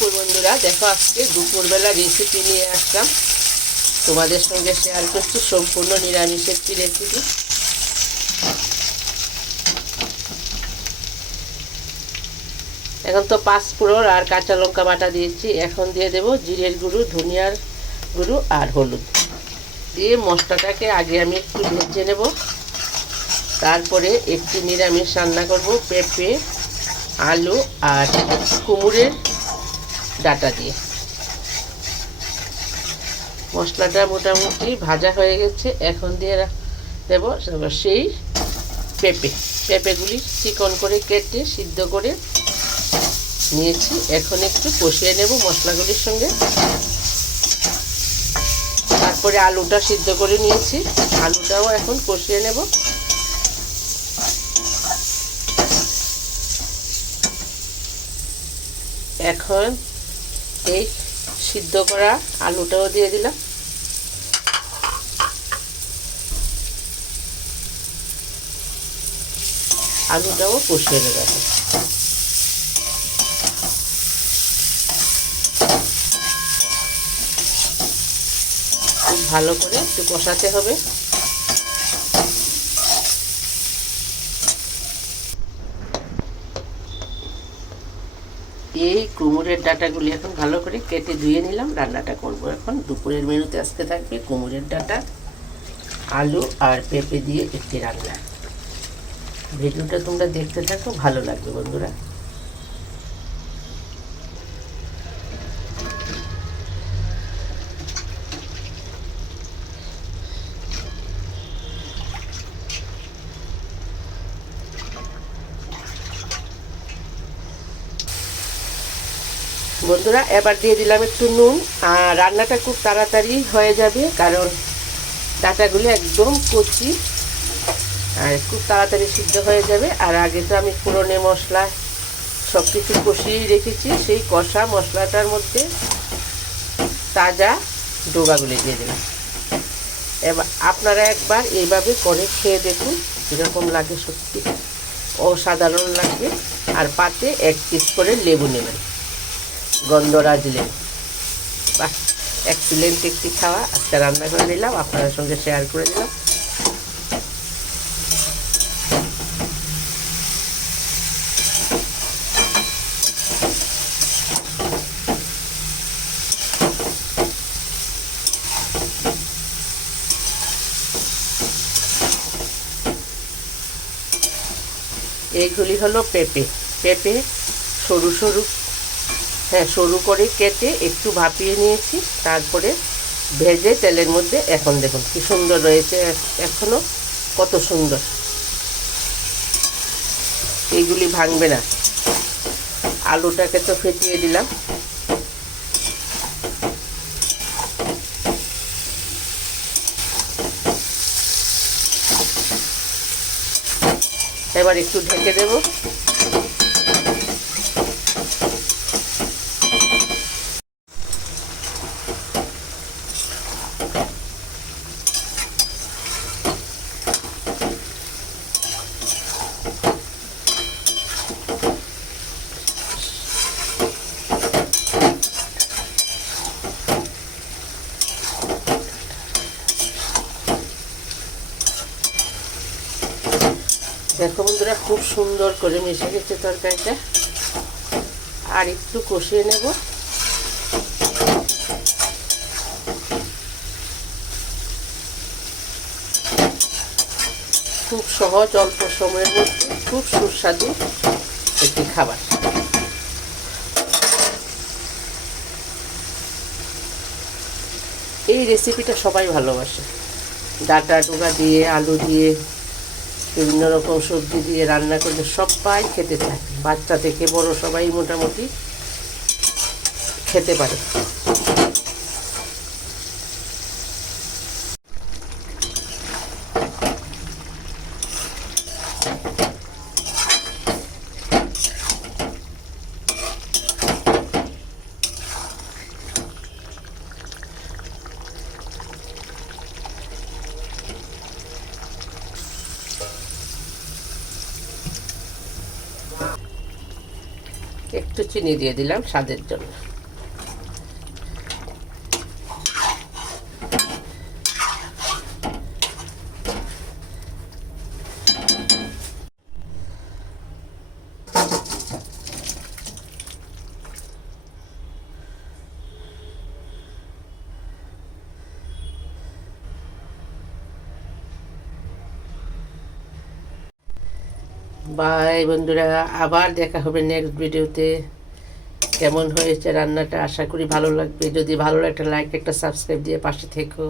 দুপুর বন্ধুরা, দেখো আজকে দুপুরবেলা রেসিপি নিয়ে আসলাম তোমাদের সঙ্গে শেয়ার করছি। সম্পূর্ণ নিরামিষ একটি রেসিপি। এখন তো পাঁচফোড়ন আর কাঁচা লঙ্কা বাটা দিয়েছি। এখন দিয়ে দেব জিরের গুঁড়ো, ধনিয়ার গুঁড়ো আর হলুদ দিয়ে মশলাটাকে আগে আমি একটু ভেজে নেব। তারপরে একটি নিরামিষ রান্না করব পেঁপে, আলু আর কুমড়ের ডাঁটা দিয়ে। মশলাটা মোটামুটি ভাজা হয়ে গেছে। এখন দিয়ে দেব সেই পেঁপেগুলি চিকন করে কেটে সিদ্ধ করে নিয়েছি। এখন একটু কষিয়ে নেব মশলাগুলির সঙ্গে। তারপরে আলুটা সিদ্ধ করে নিয়েছি, আলুটাও এখন কষিয়ে নেব। এখন এই সিদ্ধ করা আলুটাও দিয়ে দিলাম। আলুটাও কষিয়ে নেব। খুব ভালো করে একটু কষাতে হবে। এই কুমড়ের ডাঁটাগুলি এখন ভালো করে কেটে ধুয়ে নিলাম। রান্নাটা করব এখন। দুপুরের মেনুতে আজকে থাকবে কুমড়ের ডাঁটা, আলু আর পেঁপে দিয়ে একটি রান্না। ভিডিওটা তোমরা দেখতে থাকো, ভালো লাগবে বন্ধুরা। বন্ধুরা এবার দিয়ে দিলাম একটু নুন। আর রান্নাটা খুব তাড়াতাড়ি হয়ে যাবে, কারণ ডাঁটাগুলো একদম কচি আর খুব তাড়াতাড়ি সিদ্ধ হয়ে যাবে। আর আগে তো আমি পুরনে মশলা সব কিছু কষিয়েই রেখেছি। সেই কষা মশলাটার মধ্যে তাজা ডোগাগুলি দিয়ে দিলাম। এবার আপনারা একবার এইভাবে করে খেয়ে দেখুন, কীরকম লাগে। সত্যি অসাধারণ লাগবে। আর পাতে এক পিস করে লেবু নেবেন, গন্ধরাজ লেবু। বাহ, এক্সিলেন্ট একটি খাওয়া আজকে রান্না করে নিলাম, আপনাদের সঙ্গে শেয়ার করে দিলাম। এইগুলি হলো পেঁপে সরু সরু করে কেটে একটু ভাপিয়ে নিয়েছি। তারপরে ভেজে তেলের মধ্যে এখন দেখুন কি সুন্দর রয়েছে, এখনো কত সুন্দর। এইগুলি ভাঙবে না। আলুটাকে তো ফেটিয়ে দিলাম। এবার একটু ঢেকে দেব। দেখো বন্ধুরা, খুব সুন্দর করে মিশে গেছে তরকারিটা। আর একটু কষিয়ে নেব। খুব সহজ, অল্প সময়ের মধ্যে খুব সুস্বাদু একটি খাবার। এই রেসিপিটা সবাই ভালোবাসে। ডাঁটা ডোগা দিয়ে, আলু দিয়ে, বিভিন্ন রকম সবজি দিয়ে রান্না করলে সবাই খেতে চায়। বাচ্চা থেকে বড় সবাই মোটামুটি খেতে পারে। একটু চিনি দিয়ে দিলাম স্বাদের জন্য। বাই বন্ধুরা, আবার দেখা হবে নেক্সট ভিডিওতে। কেমন হয়েছে রান্নাটা আশা করি ভালো লাগবে। যদি ভালো লাগে একটা লাইক একটা সাবস্ক্রাইব দিয়ে পাশে থেকো।